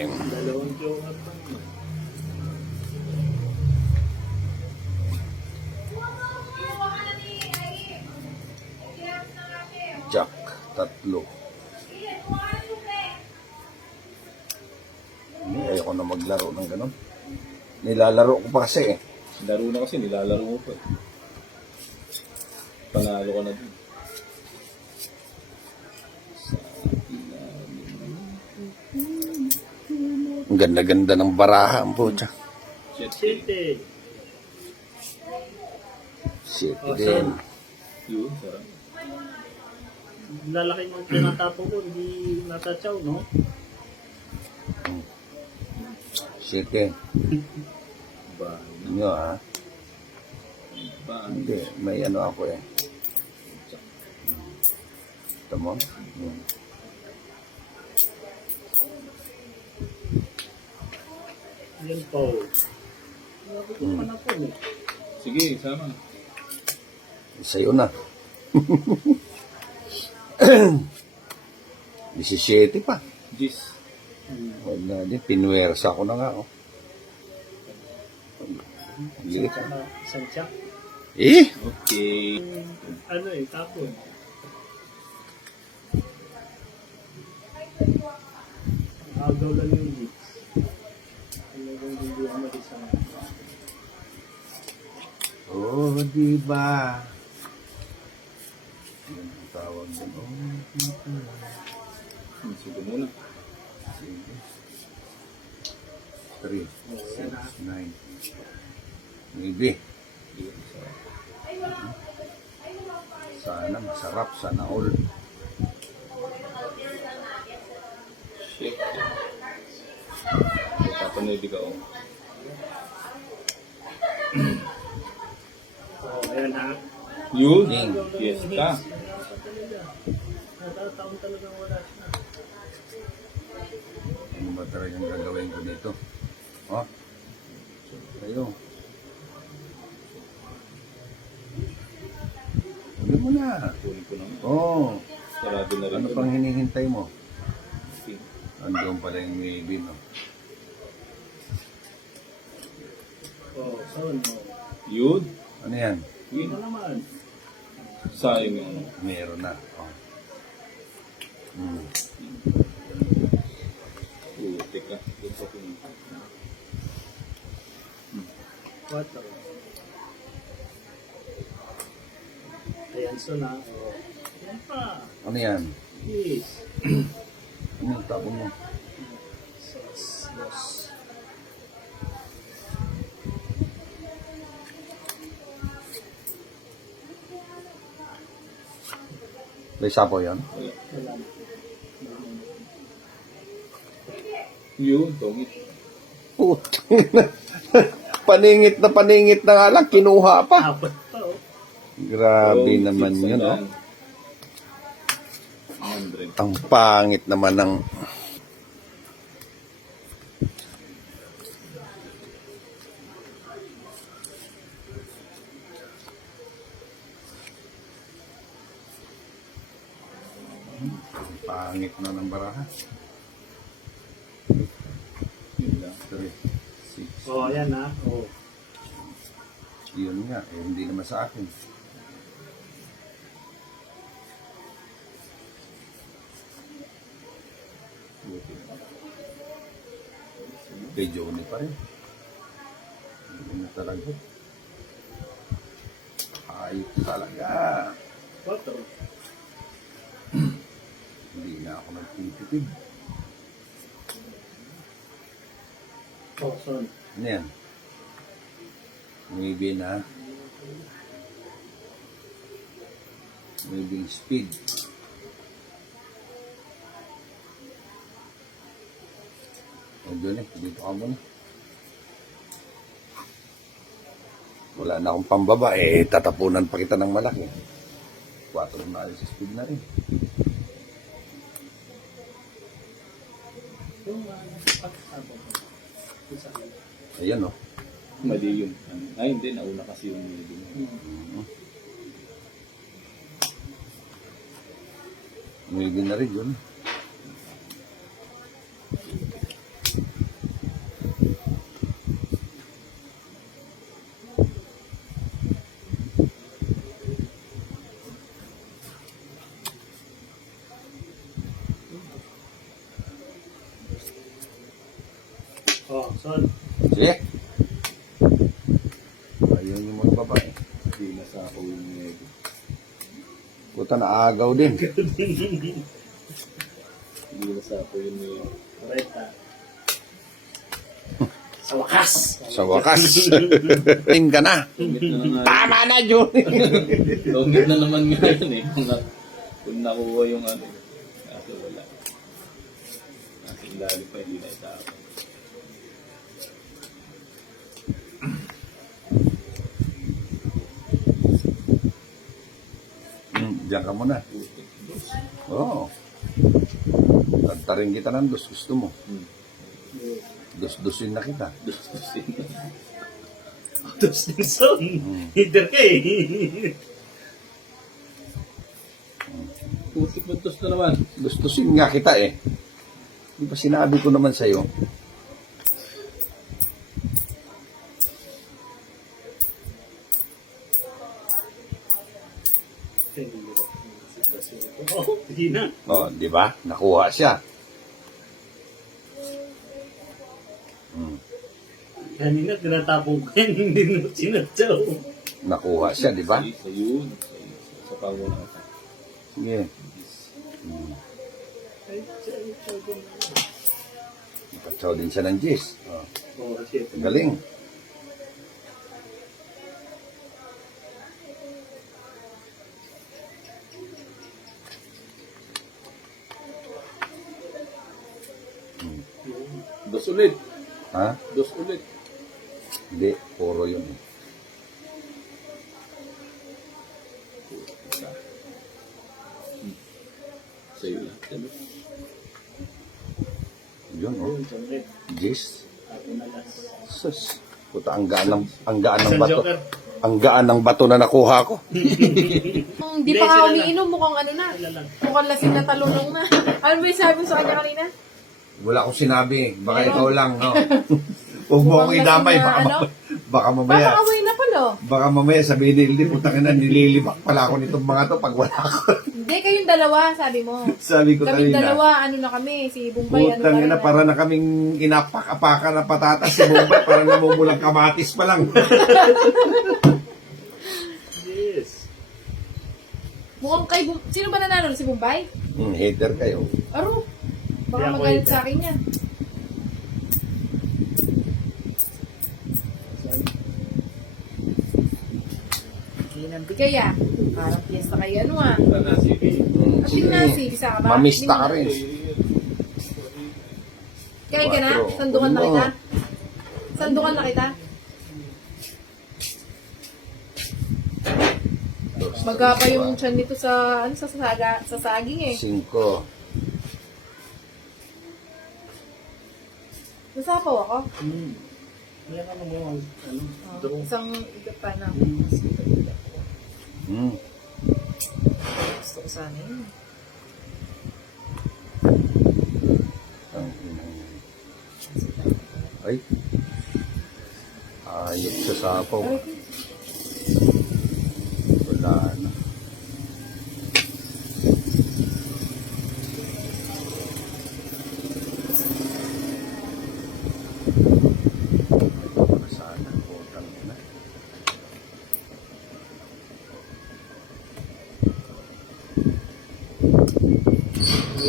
Dalawang joker pa naman. Jack, tatlo. Hindi, ayoko na maglaro ng ganun. Nilalaro ko pa kasi eh. Laro na kasi, nilalaro mo pa. eh. Panalo ka na din. Ang ganda-ganda ng baraha ang. Shit. City. Shit Oh, din. Yun, sarap. Lalaki ng tinatapo ko, hindi natatsaw, no? Din. Ba, Nyo ah. ba, Hindi, may ano ako eh. Ito mo? Hmm. Yan po. Sabi ko pa na po, eh. Sige, sama. Sa'yo na. 17 pa. Jis. Wala din, pinwersa ko na nga. Oh. Liit. Saka isang tsak. Eh, Okay. Ano eh, tapon. Agaw lang yung beats. Talagang hindi ako mag-isang. Oh, di ba? Yan ang tawag. Oh, ba? Hmm, Sige muna. Sige. 3, 6, 9. Maybe. Yun, sarap. Sana masarap, sana all. Shit. Papanood ka oh. Ha. Yun. Yes, ka. Natataon talagang wala siya. Ano ba talagang gagawin ko dito? Oh, kayo. Sabi mo na. Kunin ko naman. Oh, Sarado na rin. ano pang hinihintay mo? Andoon pala yung maybe, no? Oh, son, oh. Yun. Ano yan? Ano naman? Sayang. Meron na. Oh. Hmm. Putik ka. Yun kung... Quattro. Ayan, son ha. Oh. Ayan pa. Ano yan? Yes. Ano yung tapon mo? Sos, dos. May na. Yun, tongit. Putang ina. paningit na paningit na nga lang, kinuha pa. Apat pa, oh. Grabe Oh, naman yun, oh. and Hundred. Ang pangit naman ng... Ang pangit na ng baraha. Yun lang. 3, 6. Oh, ayan ha. Oh. Yun nga, eh, hindi naman sa akin. Kay Johnny pa rin. Hindi na talaga. Ayos talaga. Quattro. Na ako nagtitipid. Oh, son. Ano yan? Maybe na. Maybe speed. O doon eh, dito ka muna. Wala na akong pambaba, eh tatapunan pa kita ng malaki. 4 na ayos sa speed na rin. Yung Ayan oh. Mali yun. Ay, hindi. Nauna kasi yung mali. Maybe na rin yun. Oh, son. Sige. Ayaw niyo magbaba eh. Hindi na sa ako yung medyo. Puta naagaw din. Hindi na sa ako yung. Correct ah. Sa wakas. Sa wakas. Tingin ka na. Tama na, Johnny. Longit na naman nga yun eh. Kung, na, kung nakuha yung ano. Kaso wala. Nasa ilalim pa, hindi na itapon. Diyan ka muna. Oo. Tantarin kita ng dos. Gusto mo. Dos-dosin na kita. Dos, din son. Hider ka eh. Putik mo dos na naman. Dos-dosin nga kita eh. Di ba sinabi ko naman sa'yo? Oh, hindi na. Oh, di ba? Nakuha siya. Hmm. Kanina tinatapong ko yan, hindi mo sinadyaw. Nakuha siya, di ba? Sa, sa power na ito. Sige. Hmm. Nakatsaw din siya ng Jis. Oh, Oh, galing. Dos ulit. Ha? Dos ulit. Hindi, puro yun. eh. Isa. Hmm. Sa'yo lang. Sabi. Yun, oh. Yun, correct. Jis. Ako. Sus. Puta, ang gaan ng, ang gaan ng Isang bato. joker. Ang gaan ng bato na nakuha ko. Kung di Hindi, pa ka sila lang. umiinom, mukhang ano na. Wala lang. Mukhang lasing na talunong na. Ano ba yung sabi mo sa kanya kanina? Wala akong sinabi. Baka ikaw lang, no? Huwag mo akong idamay. Baka, ano? mamaya, baka Baka mamaya. away na pala. Baka mamaya sabihin ni Hildy, putang ina, nililibak pala ako nitong mga to pag wala ako. Hindi, kayong dalawa, sabi mo. Sabi ko Kaming kanina. dalawa, ano na kami, si Bumbay, ano Putang pa rin. ina, para na kaming inapak-apakan na patatas si Bombay, para namumulang kamatis pa lang. Yes. Mukhang kay Bum... Sino ba nanalo? Si Bumbay? Hmm, hater kayo. Aro. Baka ako magalit sa akin yan. Hindi kay ah. Parang piyesta kayo ano ah. Si At sige. nasi, bisa ka ba? Mamista ka rin. mo- Kain ka na? Sandungan na kita? Sandungan na kita? Dos, Magkapa yung tiyan nito sa, ano, sa, saga, sa saging eh. Cinco. Nasapaw ako. Hmm. Kaya ka naman, ano, Oh, isang ikat pa na. Hmm. Gusto ko sana yun. Ay. Ayok sa sapaw. Ay,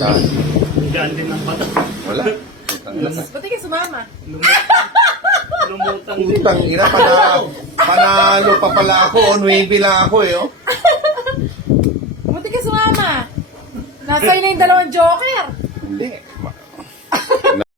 Gaan din ng bata. Wala. Ba't ka sumama? Lumutang. Putang ina, panalo, panalo pa pala ako. O, 9 lang ako eh. Oh. Ba't ka sumama? Nasa na yung dalawang joker. Hindi.